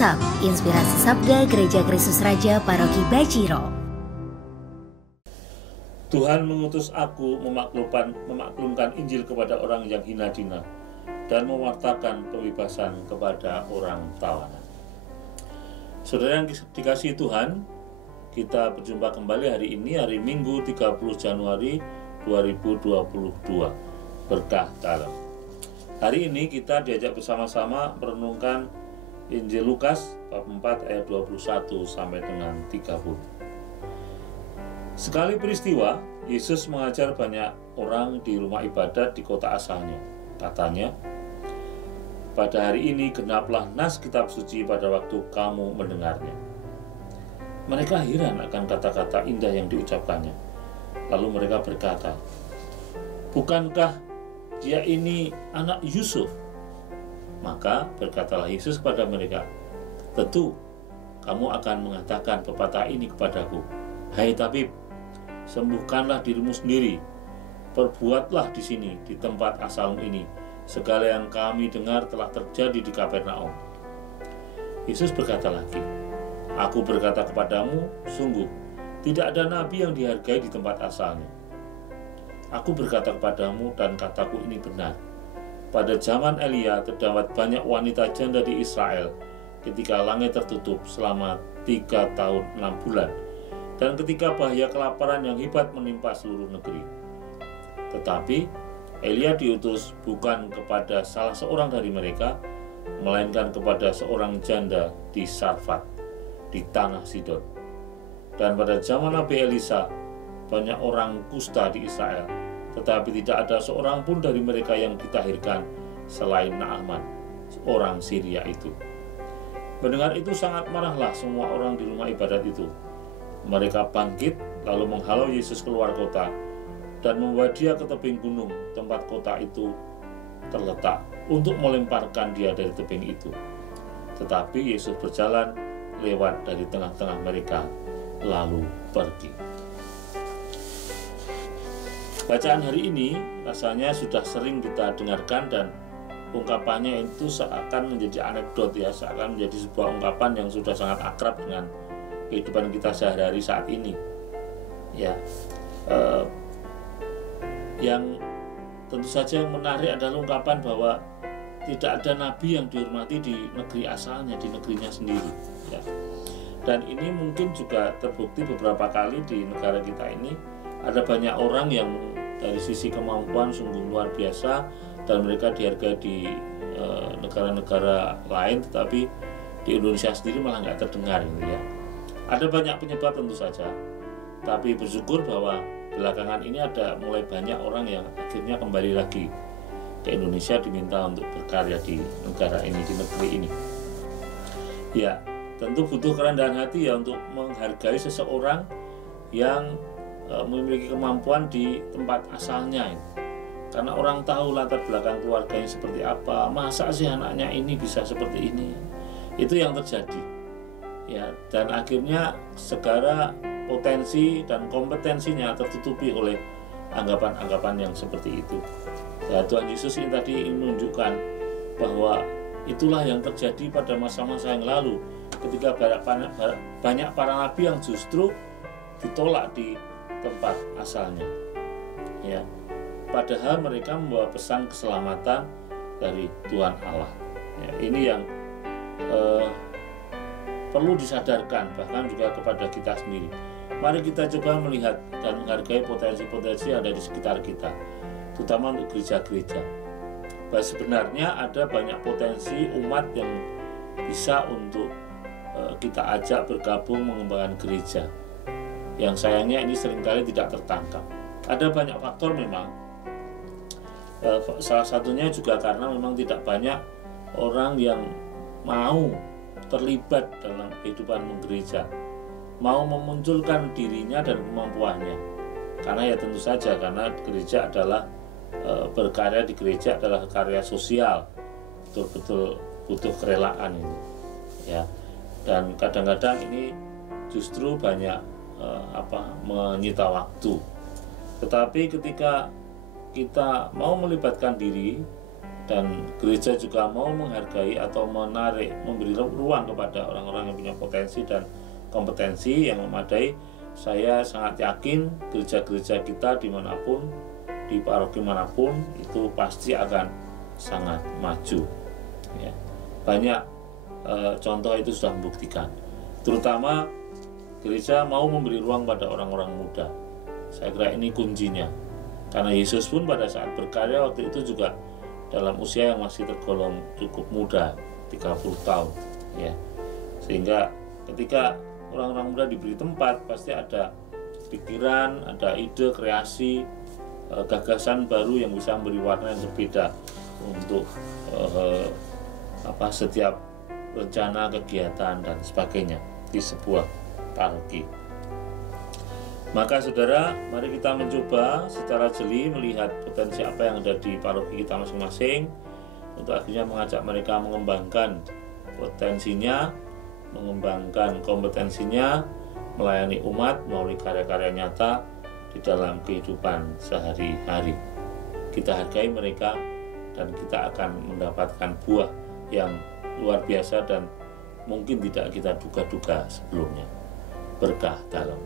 WhatsApp Inspirasi Sabda Gereja Kristus Raja Paroki Bajiro. Tuhan mengutus aku memaklumkan Injil kepada orang yang hina dina dan mewartakan pembebasan kepada orang tawanan. Saudara yang dikasihi Tuhan, kita berjumpa kembali hari ini, hari Minggu 30 Januari 2022. Berkah dalam. Hari ini kita diajak bersama-sama merenungkan Injil Lukas bab 4 ayat 21 sampai dengan 30. Sekali peristiwa, Yesus mengajar banyak orang di rumah ibadat di kota asalnya. Katanya, pada hari ini genaplah nas kitab suci pada waktu kamu mendengarnya. Mereka heran akan kata-kata indah yang diucapkannya. Lalu mereka berkata, bukankah dia ini anak Yusuf? Maka berkatalah Yesus kepada mereka, tentu kamu akan mengatakan pepatah ini kepadaku, hai tabib, sembuhkanlah dirimu sendiri, perbuatlah di sini, di tempat asalmu ini, segala yang kami dengar telah terjadi di Kapernaum. Yesus berkata lagi, aku berkata kepadamu, sungguh, tidak ada nabi yang dihargai di tempat asalnya. Aku berkata kepadamu dan kataku ini benar. Pada zaman Elia terdapat banyak wanita janda di Israel ketika langit tertutup selama 3 tahun 6 bulan dan ketika bahaya kelaparan yang hebat menimpa seluruh negeri. Tetapi Elia diutus bukan kepada salah seorang dari mereka, melainkan kepada seorang janda di Sarfat, di tanah Sidon. Dan pada zaman Nabi Elisa, banyak orang kusta di Israel, tetapi tidak ada seorang pun dari mereka yang ditahirkan selain Naaman, orang Syria itu. Mendengar itu sangat marahlah semua orang di rumah ibadat itu. Mereka bangkit lalu menghalau Yesus keluar kota dan membawa dia ke tebing gunung tempat kota itu terletak untuk melemparkan dia dari tebing itu. Tetapi Yesus berjalan lewat dari tengah-tengah mereka lalu pergi. Bacaan hari ini rasanya sudah sering kita dengarkan dan ungkapannya itu seakan menjadi anekdot ya, seakan menjadi sebuah ungkapan yang sudah sangat akrab dengan kehidupan kita sehari-hari saat ini. Ya, yang tentu saja yang menarik adalah ungkapan bahwa tidak ada nabi yang dihormati di negeri asalnya, di negerinya sendiri. Ya. Dan ini mungkin juga terbukti beberapa kali di negara kita ini ada banyak orang yang dari sisi kemampuan sungguh luar biasa dan mereka dihargai di negara-negara lain, tetapi di Indonesia sendiri malah nggak terdengar gitu ya. Ada banyak penyebab tentu saja, tapi bersyukur bahwa belakangan ini ada mulai banyak orang yang akhirnya kembali lagi ke Indonesia, diminta untuk berkarya di negara ini, di negeri ini. Ya, tentu butuh kerendahan hati ya untuk menghargai seseorang yang memiliki kemampuan di tempat asalnya ini. Karena orang tahu latar belakang keluarganya seperti apa, masa sih anaknya ini bisa seperti ini. Itu yang terjadi. Ya, dan akhirnya segala potensi dan kompetensinya tertutupi oleh anggapan-anggapan yang seperti itu. Ya, Tuhan Yesus ini tadi menunjukkan bahwa itulah yang terjadi pada masa-masa yang lalu ketika banyak para nabi yang justru ditolak di tempat asalnya. Ya, padahal mereka membawa pesan keselamatan dari Tuhan Allah. Ya, ini yang perlu disadarkan bahkan juga kepada kita sendiri. Mari kita coba melihat dan menghargai potensi-potensi yang ada di sekitar kita, terutama untuk gereja-gereja. Bahwa sebenarnya ada banyak potensi umat yang bisa untuk kita ajak bergabung mengembangkan gereja. Yang sayangnya ini seringkali tidak tertangkap. Ada banyak faktor memang. Salah satunya juga karena memang tidak banyak orang yang mau terlibat dalam kehidupan menggereja, mau memunculkan dirinya dan kemampuannya. Karena ya tentu saja, karena gereja adalah berkarya di gereja adalah karya sosial, betul-betul butuh kerelaan ini. Ya, dan kadang-kadang ini justru banyak menyita waktu. Tetapi ketika kita mau melibatkan diri Dan gereja juga mau menghargai atau memberi ruang kepada orang-orang yang punya potensi dan kompetensi yang memadai. Saya sangat yakin gereja-gereja kita dimanapun, di paroki manapun, itu pasti akan sangat maju. Ya. Banyak contoh itu sudah membuktikan. Terutama gereja mau memberi ruang pada orang-orang muda. Saya kira ini kuncinya. Karena Yesus pun pada saat berkarya waktu itu juga dalam usia yang masih tergolong cukup muda, 30 tahun. Ya. Sehingga ketika orang-orang muda diberi tempat, pasti ada pikiran, ada ide, kreasi, gagasan baru yang bisa memberi warna yang berbeda untuk setiap rencana, kegiatan, dan sebagainya di sebuah paroki. Maka saudara, mari kita mencoba secara jeli melihat potensi apa yang ada di paroki kita masing-masing, untuk akhirnya mengajak mereka mengembangkan potensinya, mengembangkan kompetensinya, melayani umat melalui karya-karya nyata di dalam kehidupan sehari-hari. Kita hargai mereka dan kita akan mendapatkan buah yang luar biasa dan mungkin tidak kita duga-duga sebelumnya. Berkah dalam